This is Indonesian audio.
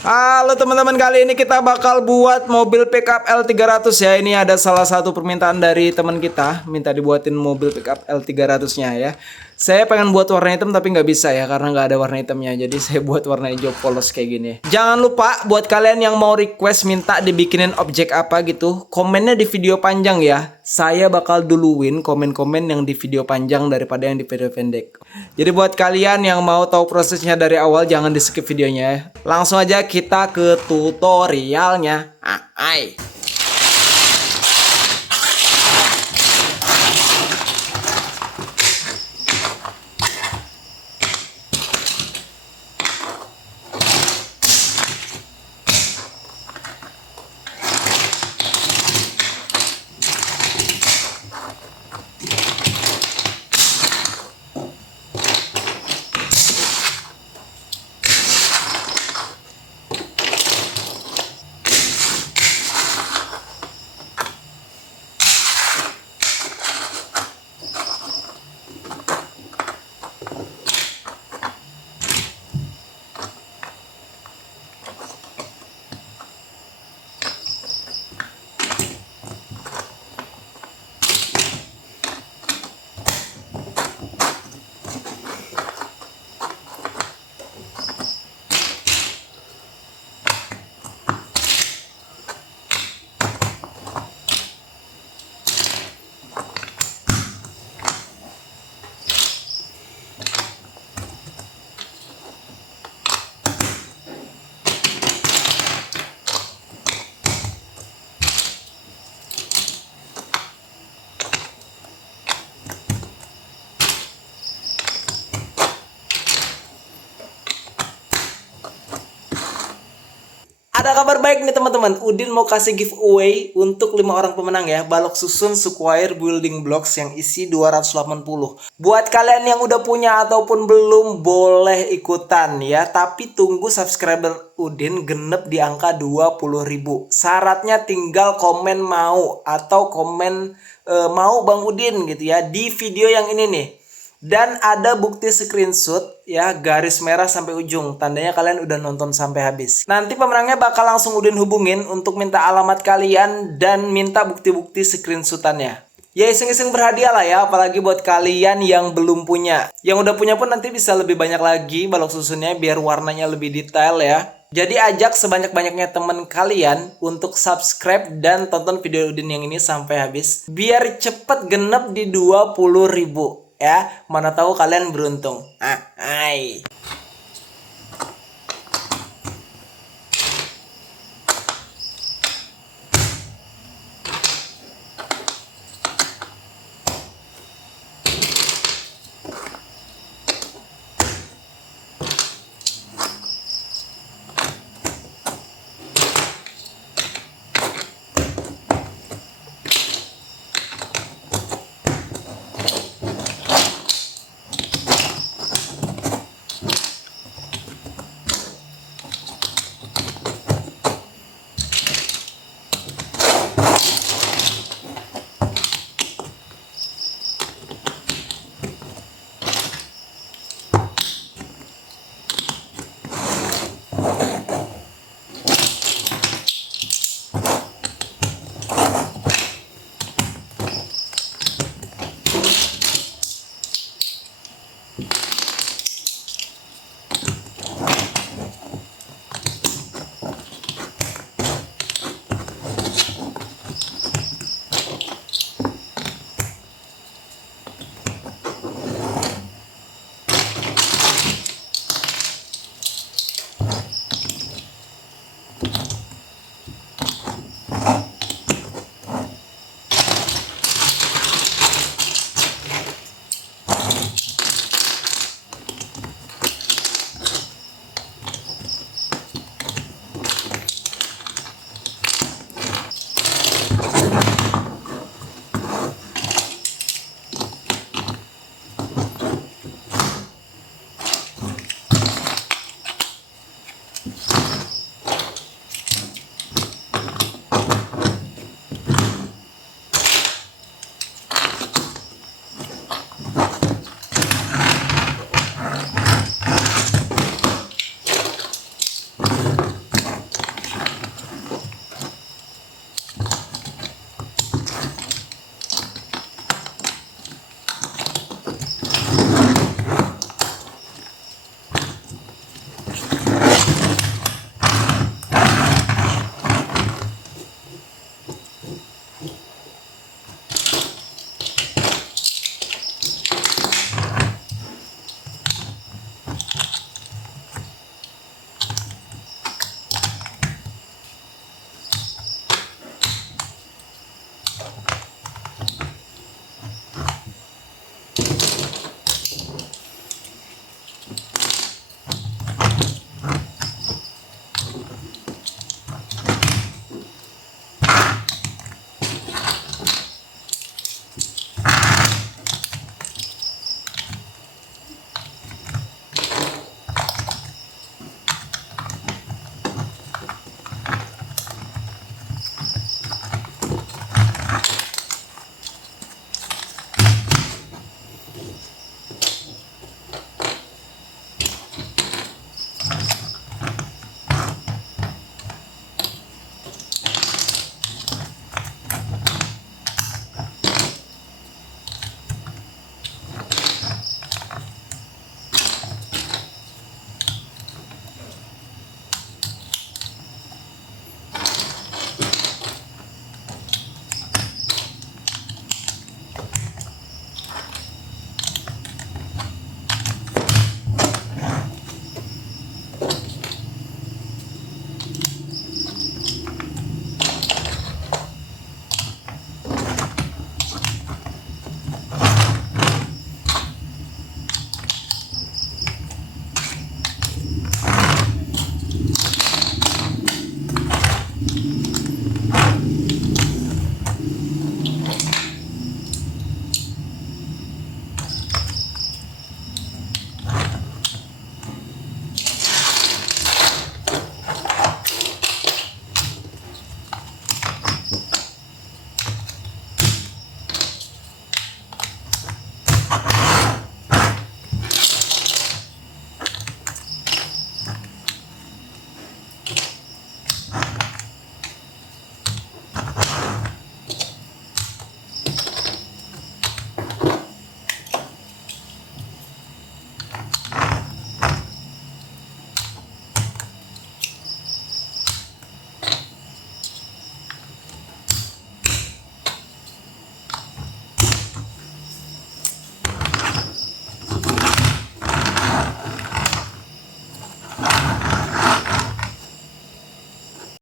Halo teman-teman, kali ini kita bakal buat mobil pickup L300 ya. Ini ada salah satu permintaan dari teman kita, minta dibuatin mobil pickup L300-nya ya. Saya pengen buat warna hitam tapi nggak bisa ya, karena nggak ada warna hitamnya. Jadi saya buat warna hijau polos kayak gini. Jangan lupa buat kalian yang mau request minta dibikinin objek apa gitu, komennya di video panjang ya. Saya bakal duluin komen-komen yang di video panjang daripada yang di video pendek. Jadi buat kalian yang mau tahu prosesnya dari awal, jangan di skip videonya ya. Langsung aja kita ke tutorialnya. Hai. Ada kabar baik nih teman-teman, Udin mau kasih giveaway untuk 5 orang pemenang ya, balok susun square building blocks yang isi 280. Buat kalian yang udah punya ataupun belum, boleh ikutan ya, tapi tunggu subscriber Udin genep di angka 20.000. Syaratnya tinggal komen mau atau komen mau Bang Udin gitu ya di video yang ini nih. Dan ada bukti screenshot ya, garis merah sampai ujung, tandanya kalian udah nonton sampai habis. Nanti pemenangnya bakal langsung Udin hubungin untuk minta alamat kalian dan minta bukti-bukti screenshotannya. Ya iseng-iseng berhadiah lah ya, apalagi buat kalian yang belum punya. Yang udah punya pun nanti bisa lebih banyak lagi balok susunnya biar warnanya lebih detail ya. Jadi ajak sebanyak-banyaknya teman kalian untuk subscribe dan tonton video Udin yang ini sampai habis, biar cepet genep di 20.000. Ya, mana tahu kalian beruntung. Hai.